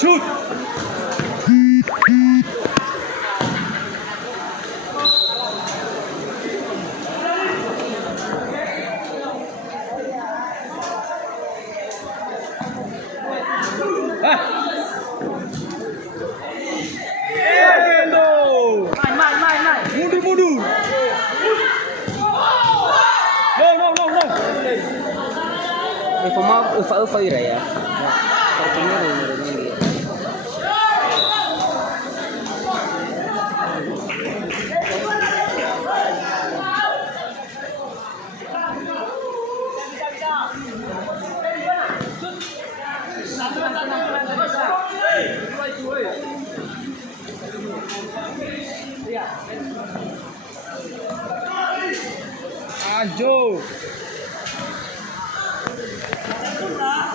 Shoot! Mundur. No. Ufa ya. Kartunya dia. Ajo. Senang.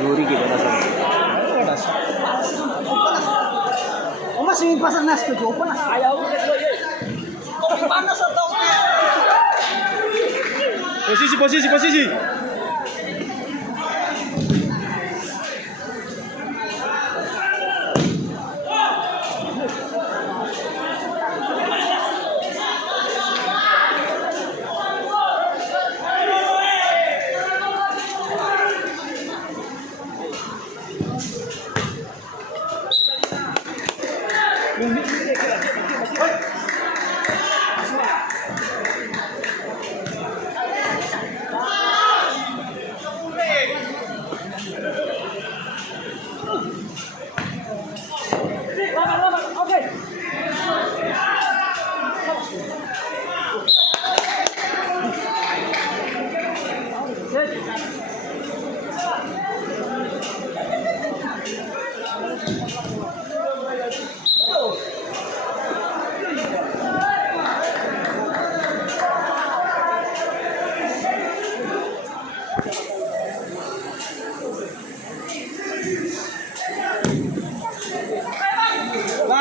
Gurih gitu rasanya. Oh masih pasang nasi tuh, panas. Ayaw. Kopi panas atau? Posisi.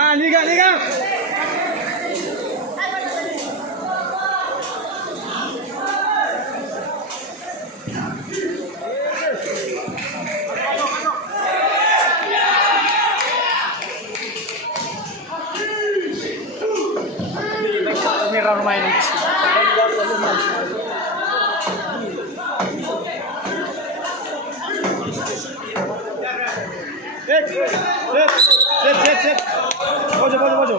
Liga. Merah main. Set. Pojo. Pojo.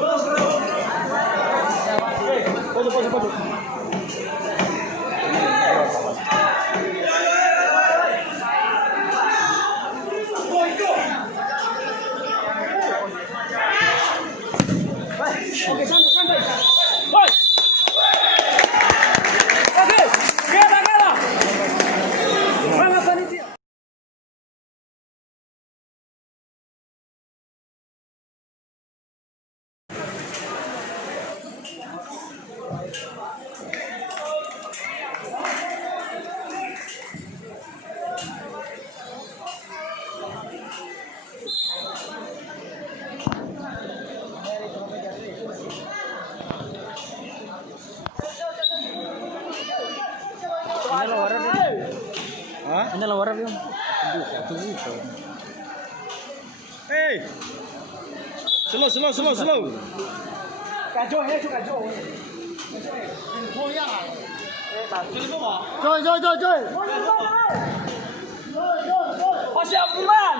Oke, santai. Woi. Oke, gila. Mana panitia? Ano la warap yun? Ha? Ano la warap yun? Tubuto. Hey! Slow. Kajo, kajo. Joy. Pasya bulan.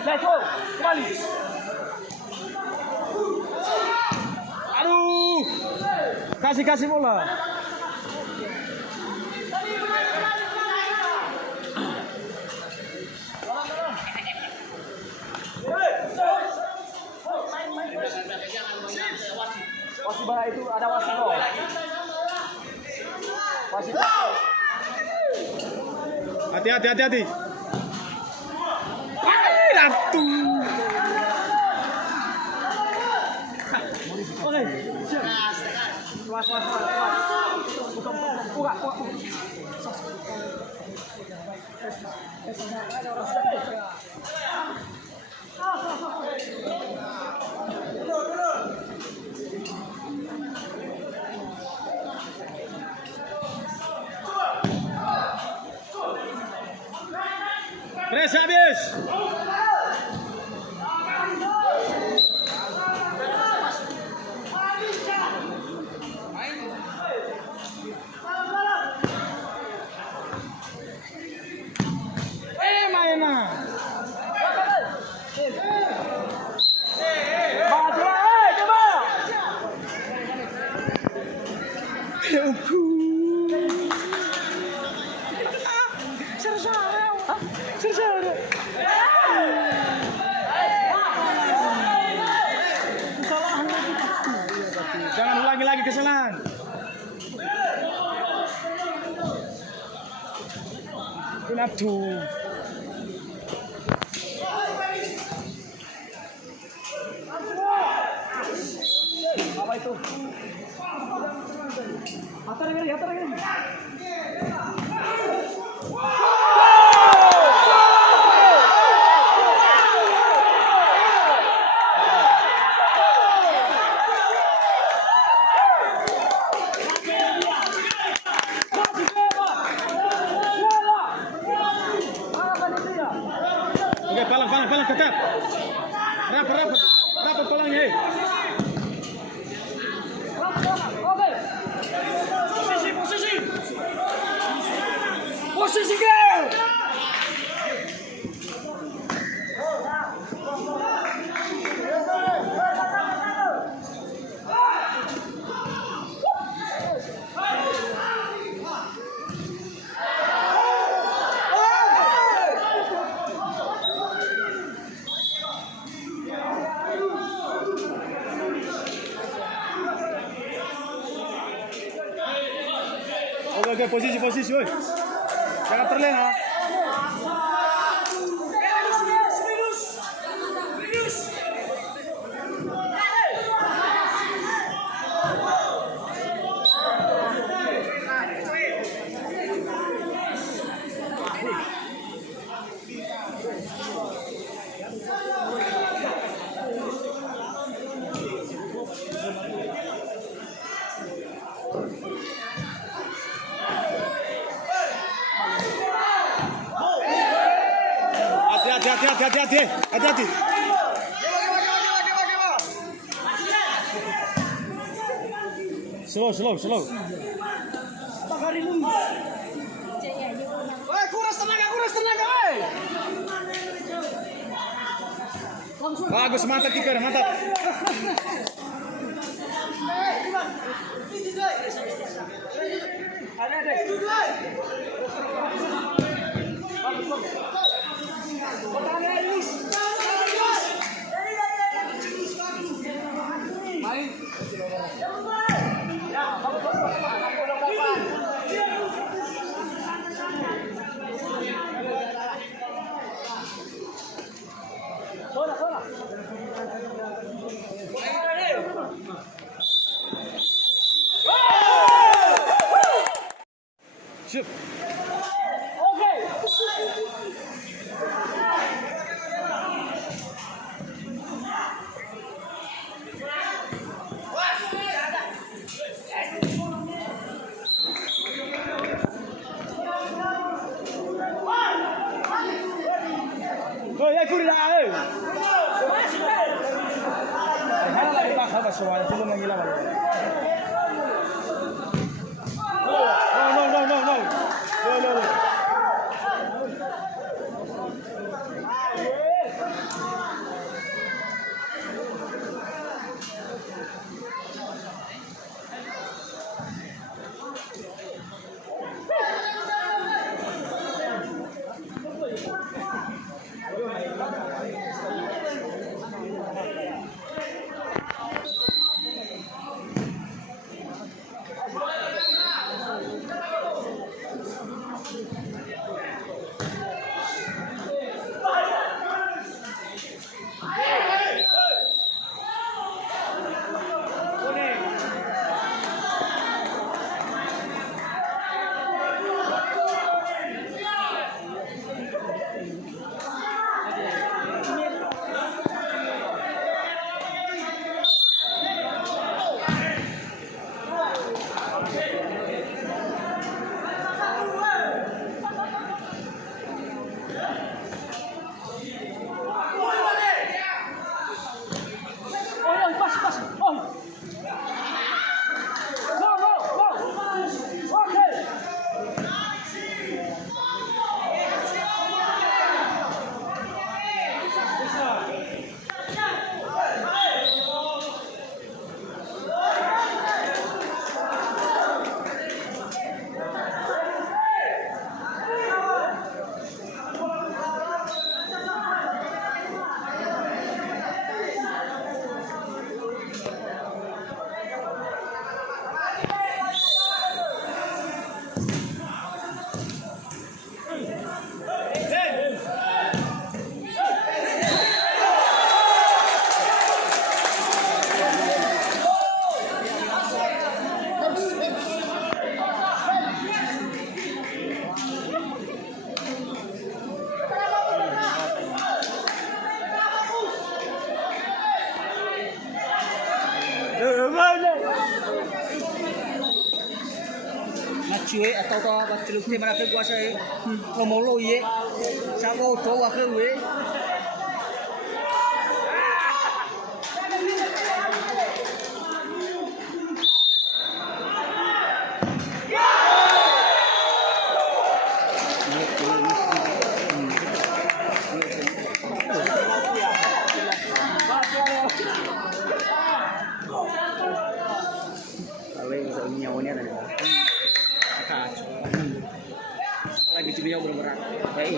Let's kembali. Aduh, kasih bola. Wasit bola itu ada wasit loh. Wasit. Hati. Ratu. Oke, siap. Keluar. Buka. Press habis. Jangan ulangi lagi kesalahan. Pinatu. Apa itu? Atar lagi. Oke, palang tetap. Rapat palangnya. Oke. Posisi gol. Oke, posisi, woi. Jangan terlena. Hati-hati. Slow. Kuras tenaga. Bagus, mantap kiper, mantap. Sip. Oke. Ơi, ai Furi ơi. Hana lagi pak apa soalnya belum menggila baru. No. No. Pas. Oh. Go. Oke. Cuy atau apa terus mana ke gua saya ngomong ye siapa tahu aku we kalau nyawanya ada lagi cibiyau berat baik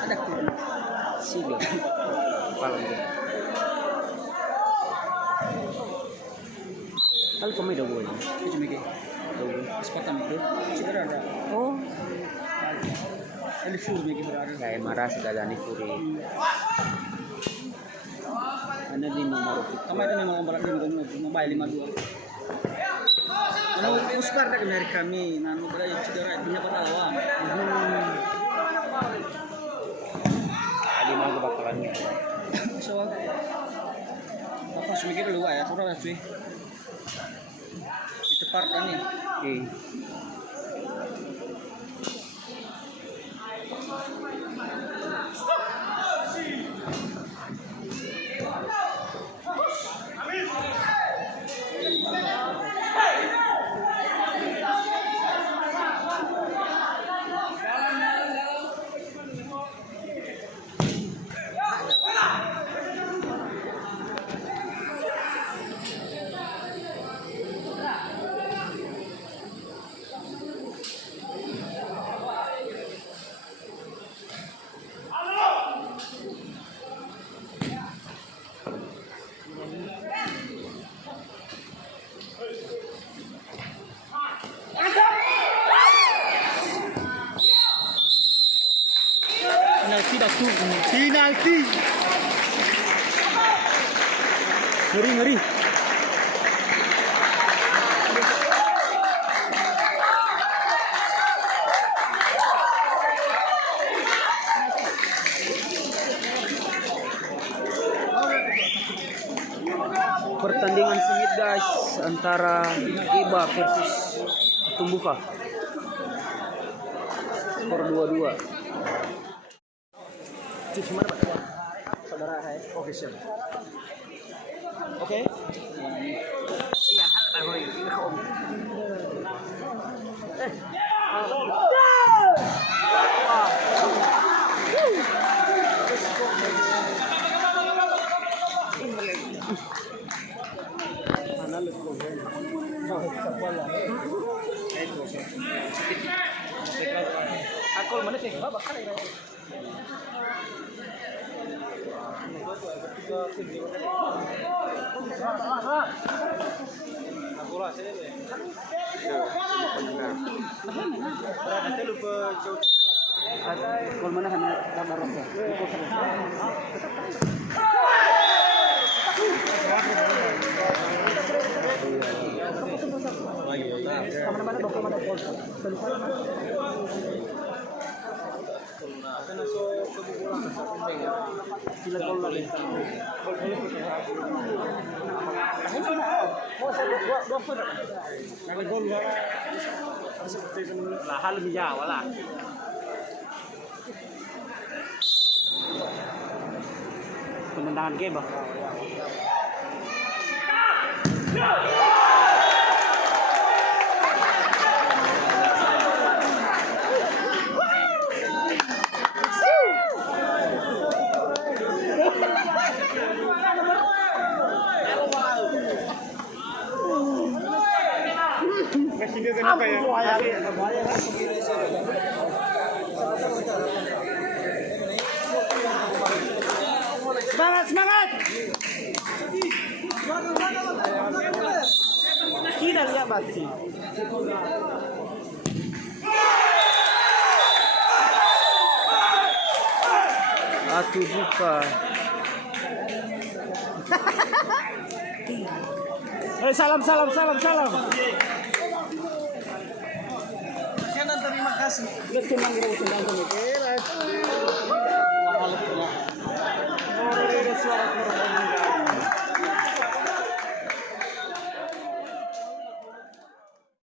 ada sini paling kalau kami dah boleh itu cuma ke kesempatan itu sudah ada oh Alifur lagi berada saya marah sudah ada Alifuri ada di nomor kemarin memang berat di mobile 52 Oscar dari kami nanu berada cedera punya pengalaman lima kebakarannya so apa semikir dulu ya kurang lah cuy di tempat ini penalti dah tu. Penalti. Ngeri. Pertandingan sengit guys antara Iba versus Tumbuka. Skor 2-2. Cik, gimana Pak? Saudara saya. Oke, siap. Oke. Iya, hal ini om. Aku mana sih? Bakal ya. Kalau mana hanya kabar roda. Kemana-mana bawa kemana pol. Sila gol lagi. Ada gol enggak? Lah hal lebih jauh lah. Kemenangan game bah. Masih dia kenapa ya? Semangat! Kita lihat basi. Atu buka. Salam. Terima kasih. Tenang gitu.